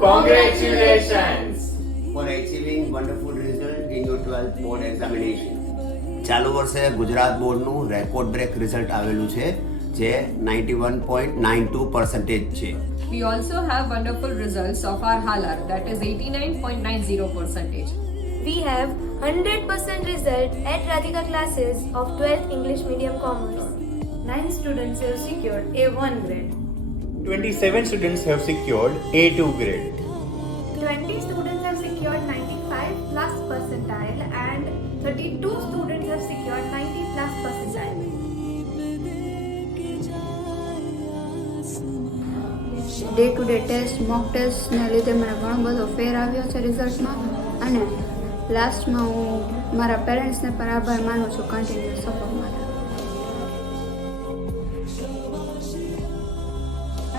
Congratulations for achieving wonderful result in your 12th board examination. ચાલુ વર્ષે ગુજરાત બોર્ડનું record break result આવેલું છે જે 91.92% છે. We also have wonderful results of our Halar, that is 89.90%. We have 100% result at Radhika classes of 12th English Medium Commerce. 9 students have secured A1 grade. 27 students have secured A2 grade. 20 students have secured 95 plus percentile and 32 students have secured 90 plus percentile. Day to day test mock ટેસ્ટને લીધે મને ઘણો બધો ફેર આવ્યો છે રિઝલ્ટમાં અને લાસ્ટમાં હું મારા પેરેન્ટ્સને પણ આભાર માનું છું કન્ટિન્યુઅસ સપોર્ટ માટે.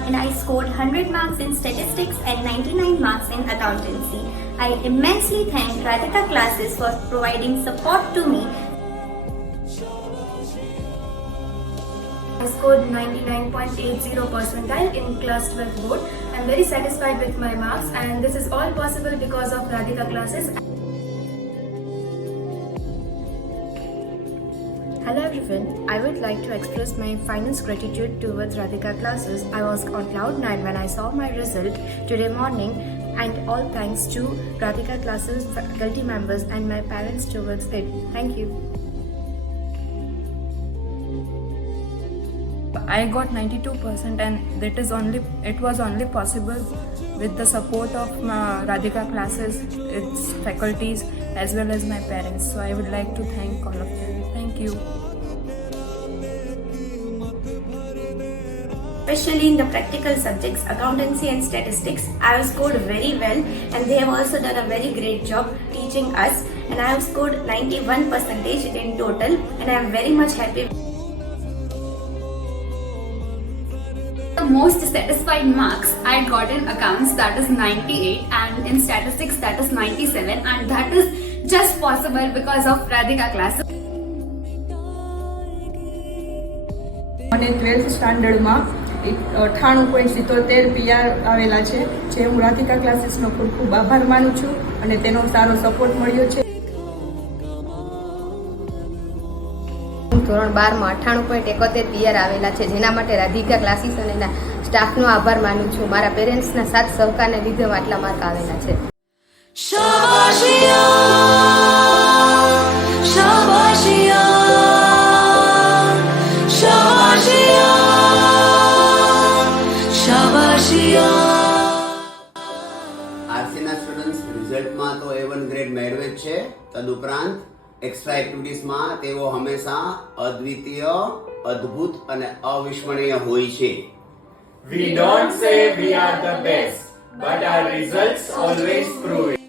And I scored 100 marks in statistics and 99 marks in accountancy. I immensely thank Radhika classes for providing support to me. I scored 99.80 percentile in class 12 board. I am very satisfied with my marks and this is all possible because of Radhika classes. Hello everyone, I would like to express my finest gratitude towards Radhika classes. I was on cloud 9 when I saw my result today morning, and all thanks to Radhika classes faculty members and my parents towards it. Thank you. I got 92% and it was only possible with the support of Radhika classes, its faculties as well as my parents. So I would like to thank all of them. Thank you. Especially in the practical subjects, accountancy and statistics, I have scored very well and they have also done a very great job teaching us, and I have scored 91% in total and I am very much happy. The most satisfied marks I got in accounts, that is 98, and in statistics that is 97, and that is just possible because of Radhika classes. અને 12th સ્ટાન્ડર્ડમાં 98.77 PR આવેલા છે, જે હું રાધિકા ક્લાસીસનો ખૂબ ખૂબ આભાર માનું છું અને તેનો સારો સપોર્ટ મળ્યો છે. ધોરણ 12માં 98.71 PR આવેલા છે, જેના માટે રાધિકા ક્લાસીસ અને એના સ્ટાફનો આભાર માનું છું. મારા પેરેન્ટ્સના સાથ સહકારને લીધે આટલા માર્ક આવેલા છે. આરસીના સ્ટુડન્ટ્સ રિઝલ્ટમાં તો A1 ગ્રેડ મેળવે જ છે. તદુપરાંત એક્સ્ટ્રા એક્ટિવિટીઝમાં તેઓ હંમેશા અદ્વિતીય, અદ્ભુત અને અવિસ્મરણીય હોય છે. We don't say we are the best, but our results always prove it.